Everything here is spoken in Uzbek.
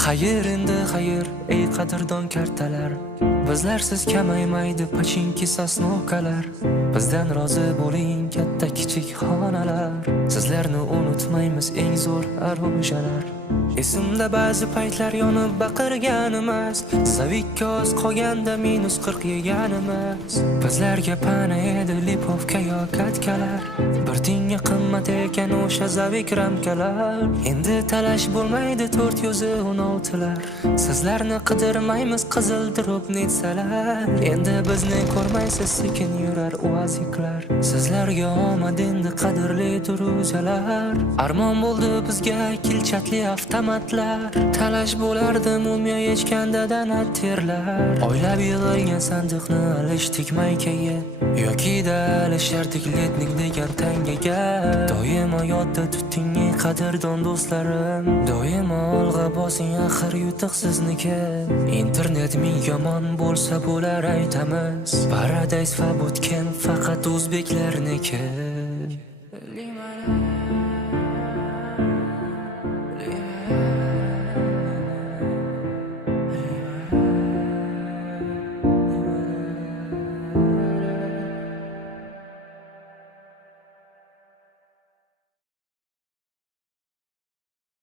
Xayr endi xayr, ey qadrdon kartalar. Bizlarsiz kamaymaydi pachinki sosnovkalar. Bizdan rozi bo'ling katta kichik xonalar. Sizlarni unutmaymiz eng zo'r arojalar. Esimda ba'zi paytlar yonib baqirganimiz, Savikka oz qolganda -40 yeganimiz. Bizlarga pana edi lipovka yo katkalar. Bir tinga qimmat ekan o'sha zavik ramkalar. Endi talash bo'lmaydi 416lar. Sizlarni qidirmaymiz qizil drop netsalar. Endi bizni ko'rmaysiz sekin yurar uaziklar. Sizlarga omad endi qadrli turuzalar. Armon bo'ldi bizga kilchatli avtomatlar. Talash bo'lardi mumyo yechganda danat terlar. Oylab yig'ilgan sandiqni alishdik maykaga yoki alishardik letnik degan tangaga. Doimo yodda tuting ey qadrdon do'stlarim. Doimo olg'a bosing axir yutuq sizniki. Internet ming yomon bo'lsa bo'lar aytamiz. Paradise va bootcamp faqat o'zbeklarniki.